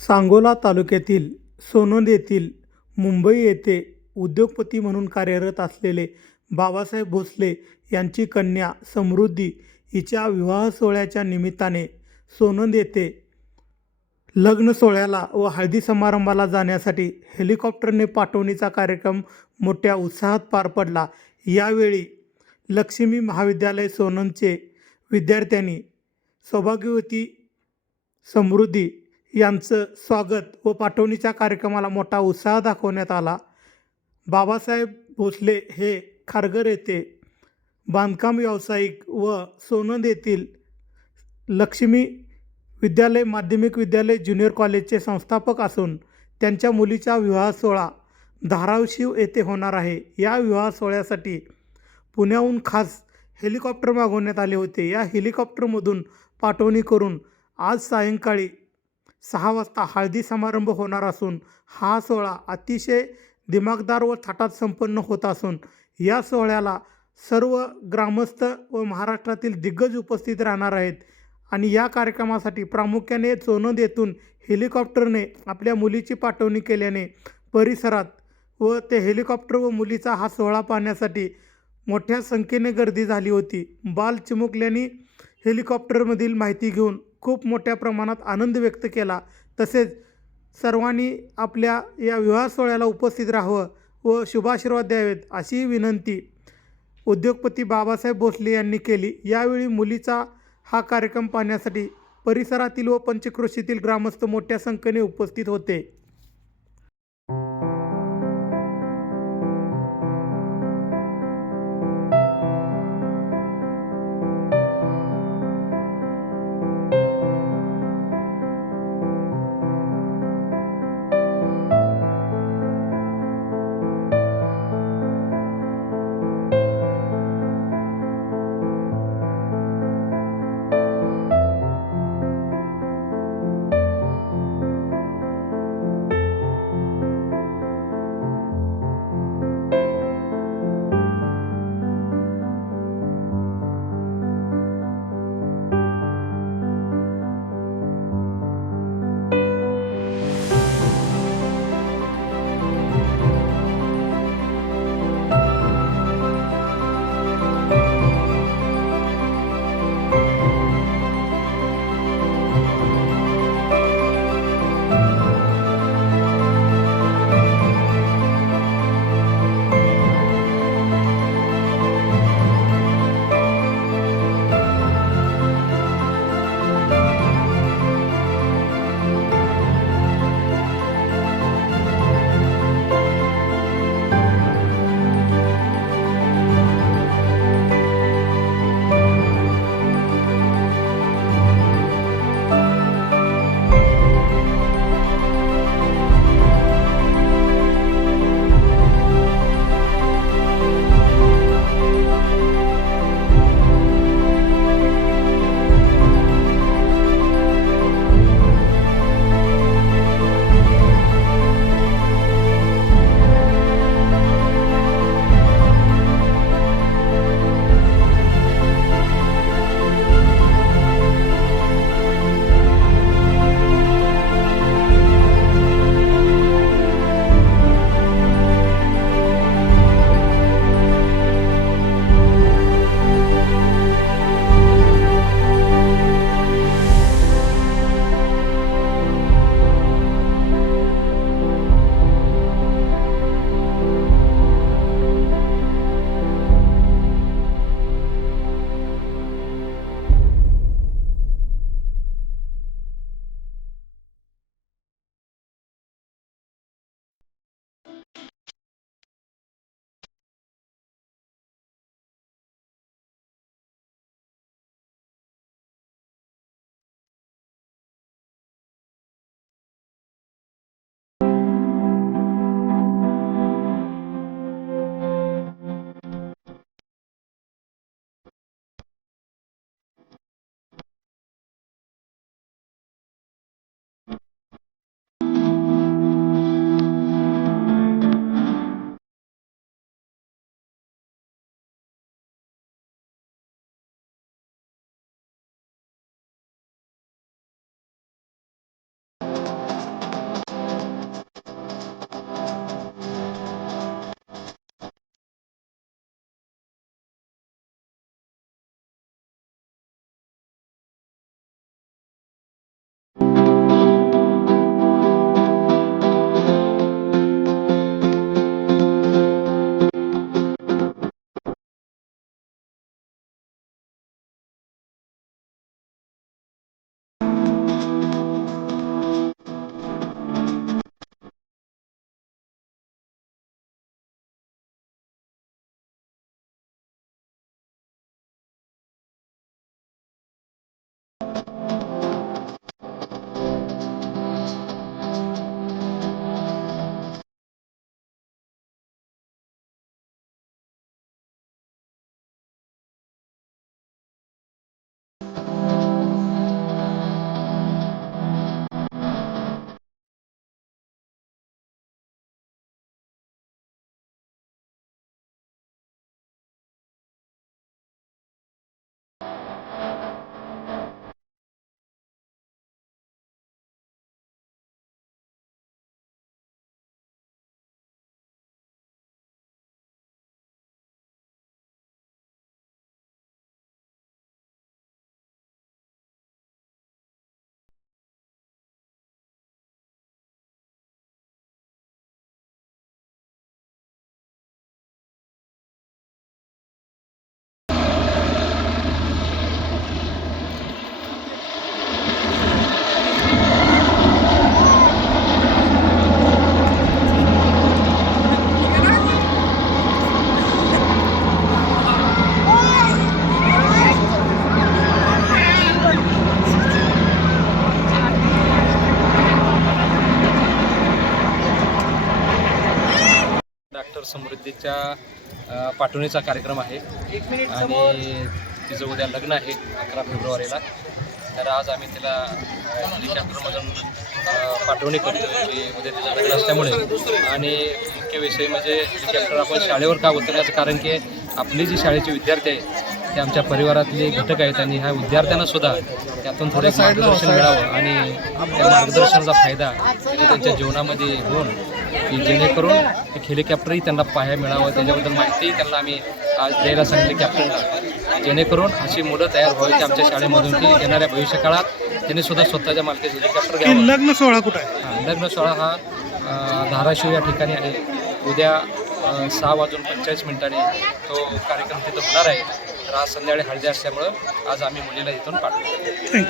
सांगोला तालुक्यातील सोनंद येथील मुंबई येथे उद्योगपती म्हणून कार्यरत असलेले बाबासाहेब भोसले यांची कन्या समृद्धी हिच्या विवाह सोहळ्याच्या निमित्ताने सोनंद येथे लग्न सोहळ्याला व हळदी समारंभाला जाण्यासाठी हेलिकॉप्टरने पाठवणीचा कार्यक्रम मोठ्या उत्साहात पार पडला। यावेळी लक्ष्मी महाविद्यालय सोनंदचे विद्यार्थ्यांनी सौभाग्यवती समृद्धी यांचं स्वागत व पाठवणीच्या कार्यक्रमाला मोठा उत्साह दाखवण्यात आला। बाबासाहेब भोसले हे खारघर येथे बांधकाम व्यावसायिक व सोनंद येथील लक्ष्मी विद्यालय माध्यमिक विद्यालय ज्युनियर कॉलेजचे संस्थापक असून त्यांच्या मुलीचा विवाह सोहळा धाराशिव येथे होणार आहे। या विवाह सोहळ्यासाठी पुण्याहून खास हेलिकॉप्टर मागवण्यात आले होते। या हेलिकॉप्टरमधून पाठवणी करून आज सायंकाळी 6 वाजता हळदी समारंभ होणार असून हा सोहळा अतिशय दिमाखदार व थाटात संपन्न होत असून या सोहळ्याला सर्व ग्रामस्थ व महाराष्ट्रातील दिग्गज उपस्थित राहणार आहेत आणि या कार्यक्रमासाठी प्रामुख्याने सोनंद येथून हेलिकॉप्टरने आपल्या मुलीची पाठवणी केल्याने परिसरात व ते हेलिकॉप्टर व मुलीचा हा सोहळा पाहण्यासाठी मोठ्या संख्येने गर्दी झाली होती। बाल चिमुकल्यांनी हेलिकॉप्टरमधील माहिती घेऊन खूप मोठ्या प्रमाणात आनंद व्यक्त केला। तसेच सर्वांनी आपल्या या विवाह सोहळ्याला उपस्थित राहावं व शुभाशीर्वाद द्यावेत अशी विनंती उद्योगपती बाबासाहेब भोसले यांनी केली। यावेळी मुलीचा हा कार्यक्रम पाहण्यासाठी परिसरातील व पंचक्रोशीतील ग्रामस्थ मोठ्या संख्येने उपस्थित होते। हेलिकॉप्टर समृद्धीच्या पाठवणीचा कार्यक्रम आहे आणि तिचं उद्या लग्न आहे 11 फेब्रुवारीला. तर आज आम्ही तिला हेलिकॉप्टरमधून पाठवणी करतो की उद्या तिचं लग्न असल्यामुळे. आणि मुख्य विषय म्हणजे हेलिकॉप्टर आपण शाळेवर का उतरण्याचं कारण की आपली जी शाळेचे विद्यार्थी आहे ते आमच्या परिवारातले घटक आहेत आणि ह्या विद्यार्थ्यांना सुद्धा त्यातून थोडं मार्गदर्शन मिळावं आणि त्या मार्गदर्शनाचा फायदा त्यांच्या जीवनामध्ये होऊन की जेणेकरून एक हेलिकॉप्टरही त्यांना पाहायला मिळावं, त्याच्याबद्दल माहितीही त्यांना आम्ही आज द्यायला सांगितले कॅप्टनला, जेणेकरून अशी मुलं तयार व्हावी की आमच्या शाळेमधून की येणाऱ्या भविष्यकाळात त्यांनी सुद्धा स्वतःच्या मालकीचे हेलिकॉप्टर घ्यावं. लग्न सोहळा कुठं आहे? लग्न सोहळा हा धाराशिव या ठिकाणी आहे. उद्या 6:45 तो कार्यक्रम तिथं होणार आहे. तर आज संध्याकाळी हळदी असल्यामुळं आज आम्ही मुलीला इथून पाठवतो.